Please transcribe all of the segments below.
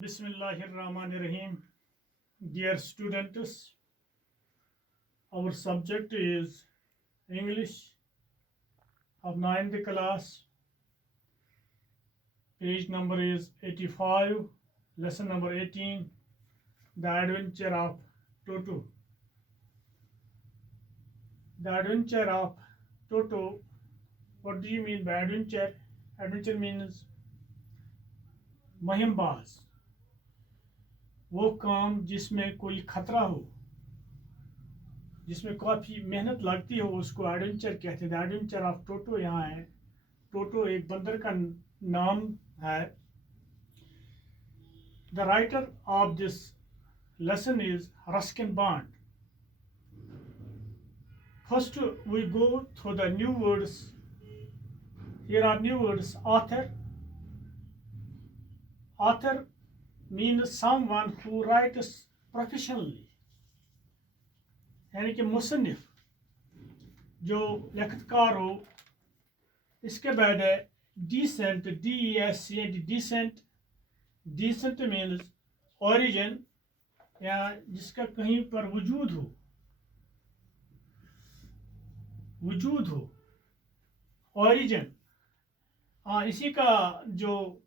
Bismillahirrahmanirrahim. Dear students, our subject is English of 9th class. Page number is 85, lesson number 18, The Adventure of Toto. The Adventure of Toto. What do you mean by adventure? Adventure means मुहिमबाज, वो काम जिसमें कोई खतरा हो, जिसमें काफ़ी मेहनत लगती हो, उसको एडवेंचर कहते हैं। एडवेंचर ऑफ टोटो यहाँ है। टोटो एक बंदर का नाम है। The writer of this lesson is Ruskin Bond. First we go through the new words. Here are new words. Author. Author means someone who writes professionally, यानी कि मुसन्निफ, जो लेखककार हो। इसके बाद है decent, DESCENT, decent. Decent means origin, या जिसका कहीं पर वजूद हो, origin। इसी का जो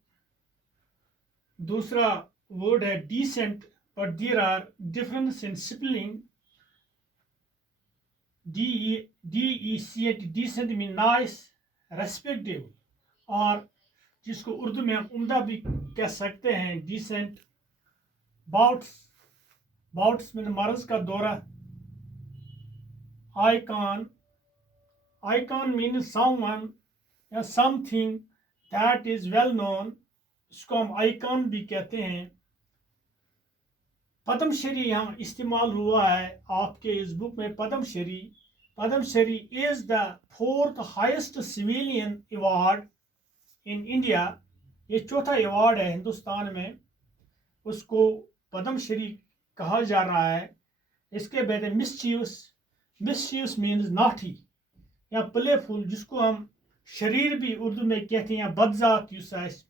दूसरा वर्ड है decent, but there are difference in spelling. DECENT, decent mean nice, respectable, और जिसको उर्दू में हम उम्दा भी कह सकते हैं, decent. बाउट्स में मर्ज का दौरा। आइकॉन means someone या something that is well known, इसको हम आइकॉन भी कहते हैं। पद्मश्री यहाँ इस्तेमाल हुआ है आपके इस बुक में। Padma Shri is the 4th highest civilian award in India. ये चौथा अवार्ड है हिंदुस्तान में, उसको पद्मश्री कहा जा रहा है। इसके बाद है मिस्चीवस मीन्स नॉटी या प्लेफुल, जिसको हम शरीर भी उर्दू में कहते हैं, या बदजात यूसाइस।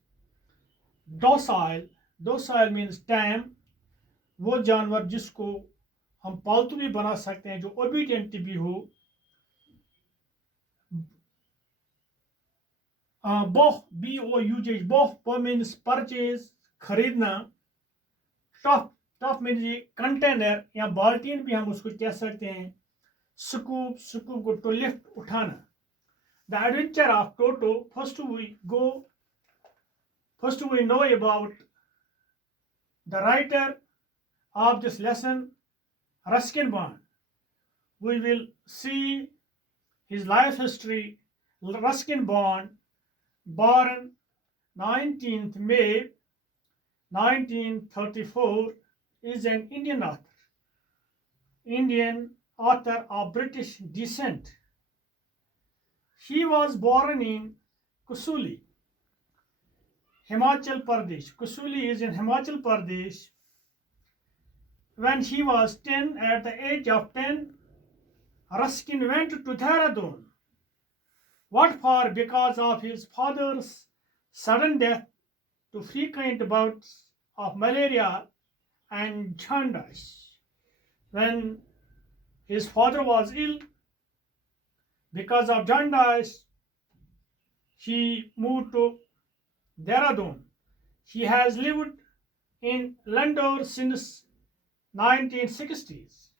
डोसाइल मीन्स टैम, वो जानवर जिसको हम पालतू भी बना सकते हैं, जो ओबीडियंट भी हो। बोह, BOUJ, बोह मीन्स परचेज, खरीदना। टॉप मीन्स कंटेनर या बाल्टीन भी हम उसको कह सकते हैं। स्कूप को टू लिफ्ट, उठाना। The adventure of toto. First we know about the writer of this lesson, Ruskin Bond. We will see his life history. Ruskin Bond, born 19th May 1934, is an Indian author of British descent. He was born in Kusuli, Himachal Pradesh. Kusuli is in Himachal Pradesh. When he was 10, at the age of 10, Ruskin went to Dehradun. What for? Because of his father's sudden death to frequent bouts of malaria and jaundice. When his father was ill because of jaundice, he moved to Dehradun. He has lived in Landour since 1960s.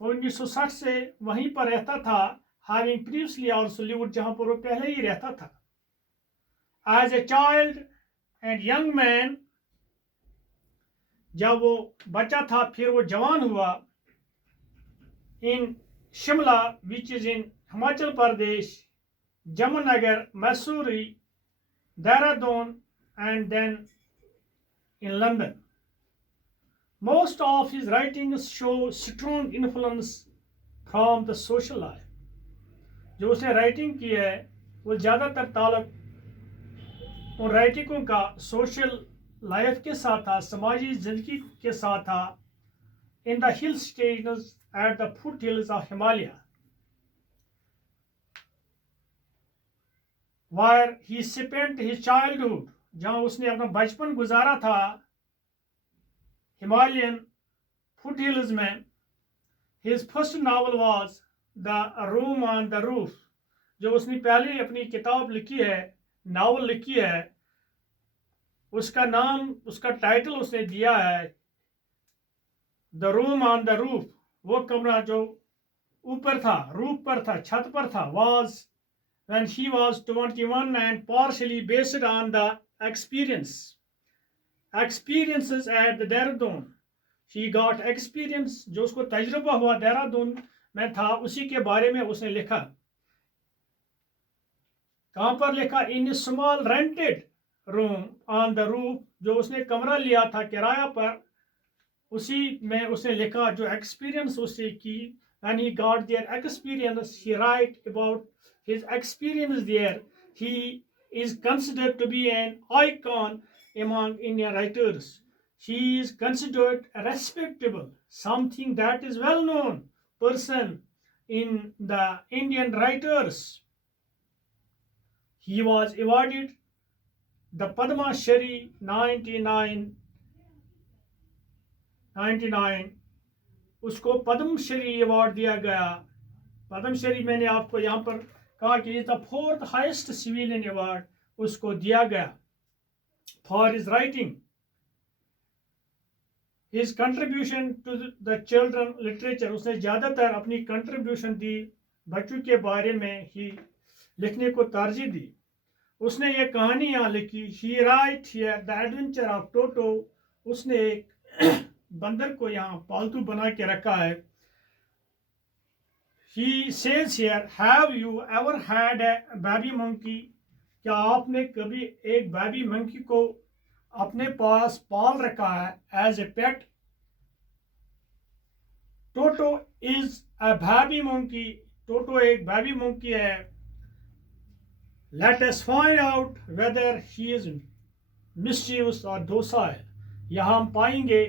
1960 से वहीं पर रहता था, having previously also lived, जहाँ पर वो पहले ही रहता था। As a child and young man, जब वो बच्चा था फिर वो जवान हुआ, in Shimla, which is in Himachal Pradesh, Jamnagar, Mussoorie, Dehradun, and then in London. Most of his writings show strong influence from the social life. जो उसने राइटिंग की है वो ज़्यादातर ताल्लुक उन राइटिंगों का सोशल लाइफ के साथ था, समाजी जिंदगी के साथ था। In the hill stations at the foothills of Himalaya, where he spent his childhood, जहाँ उसने अपना बचपन गुजारा था, हिमालयन फुटहिल्स में. His first novel was the room on the roof. जो उसने पहले अपनी किताब लिखी है, नावल लिखी है, उसका नाम, उसका टाइटल उसने दिया है the room on the roof. वो कमरा जो ऊपर था, रूफ पर था, छत पर था. was when she was 21 and partially based on the experiences at the Dehradun. she got experience, जो उसको तजुर्बा हुआ देहरादून में था, उसी के बारे में उसने लिखा. कहाँ पर लिखा? In small rented room on the roof. जो उसने कमरा लिया था किराया पर, उसी में उसने लिखा जो एक्सपीरियंस उसने की. and he got their experience, he write about his experience there. He is considered to be an icon among Indian writers. He is considered a respectable, something that is well known person in the Indian writers. He was awarded the Padma Shri 1999. उसको Padma Shri award दिया गया. पद्म श्री मैंने आपको यहाँ पर कहा कि the 4th highest civilian award उसको दिया गया for his writing. His contribution to the children literature. उसने ज़्यादातर अपनी कंट्रीब्यूशन दी बच्चों के बारे में ही लिखने को तरजीह दी. उसने ये कहानी यहाँ लिखी. He write here the adventure of Toto. उसने एक बंदर को यहाँ पालतू बना के रखा है. He says here, have you ever had a baby monkey? क्या आपने कभी एक बेबी मंकी को अपने पास पाल रखा है as a pet? Toto is a baby monkey. Toto एक बेबी मंकी है. Let us find out whether he is mischievous or docile. यहाँ हम पाएंगे,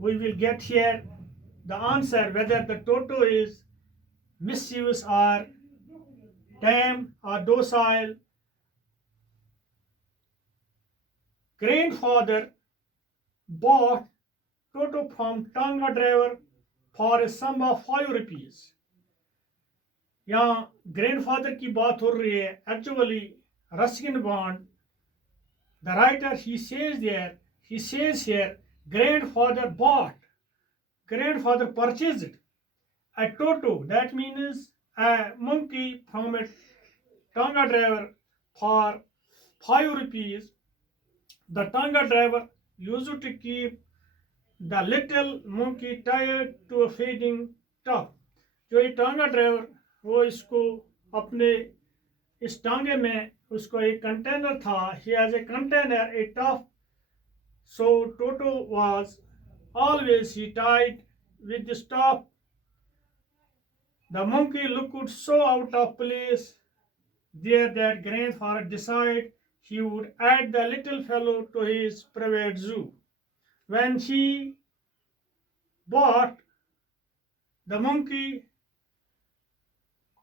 we will get here the answer whether the Toto is mischievous or tame or docile. Grandfather bought Toto from Tanga driver for a sum of 5 rupees. यहाँ grandfather की बात हो रही है. Actually Ruskin bond, the writer he says here grandfather bought, grandfather purchased a Toto, that means a monkey, from a Tanga driver for 5 rupees. The Tanga driver used to keep the little monkey tied to a feeding tub. जो ये टांगा driver, वो इसको अपने इस टांगे में उसको एक कंटेनर था. He has a container, a tough. So Toto was always he tied with the stop. The monkey looked so out of place there that grandfather decided he would add the little fellow to his private zoo. When he bought the monkey,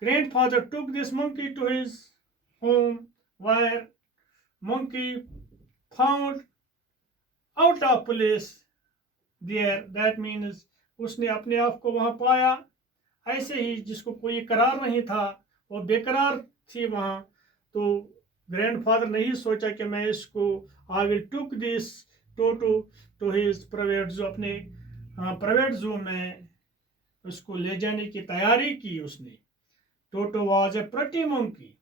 grandfather took this monkey to his home, where monkey found out of place there. That means उसने अपने आप को वहाँ पाया. ऐसे ही जिसको कोई करार नहीं था, वो बेकरार थी वहाँ, तो ग्रैंडफादर नहीं सोचा कि मैं इसको I will took this Toto to his private zoo. अपने प्राइवेट जू में उसको ले जाने की तैयारी की उसने. टोटो वाज ए प्रेटी मंकी.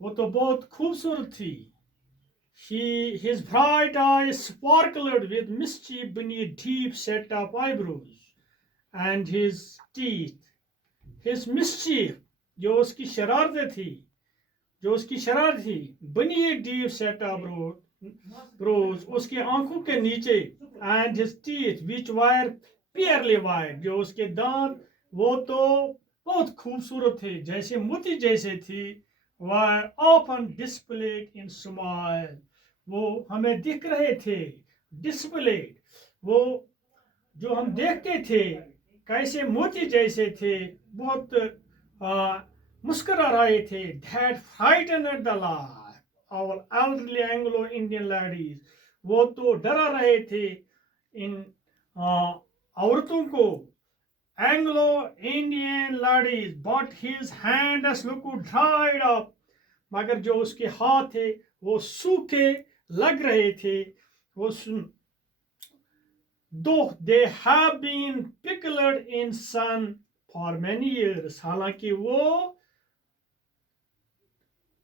वो तो बहुत खूबसूरत थी. His bright eyes sparkled with mischief beneath deep set of eyebrows, and his teeth. His mischief, जो उसकी शरारत थी, beneath deep set of brows, उसके आंखों के नीचे, and his teeth, which were pearly white, जो उसके दांत, वो तो बहुत खूबसूरत थे, जैसे मोती जैसे थी. were often displayed in smile. वो हमें दिख रहे थे. displayed, वो जो हम देखते थे कैसे मोती जैसे थे, बहुत मुस्कुरा रहे थे. that frightened the life our elderly Anglo-Indian ladies. वो तो डरा रहे थे इन औरतों को, Anglo Indian ladies, but his hands look dried up, मगर जो उसके हाथ थे वो सूखे लग रहे थे। वो though they have been pickled in sun for many years, हालांकि वो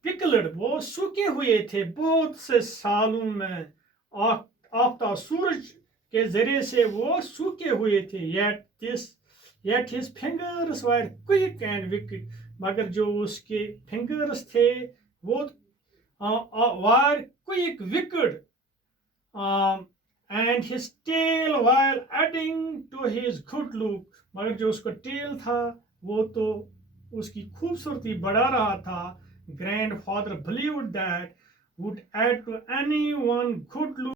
पिकलड, वो सूखे हुए थे बहुत से सालों में, आफ्ताब सूरज के जरिए से वो सूखे हुए थे। yet his fingers were quick and wicked, मगर जो उसके फिंगर्स थे वो were quick, wicked, and his tail while adding to his good look, मगर जो उसका टेल था वो तो उसकी खूबसूरती बढ़ा रहा था। Grandfather believed that would add to anyone good look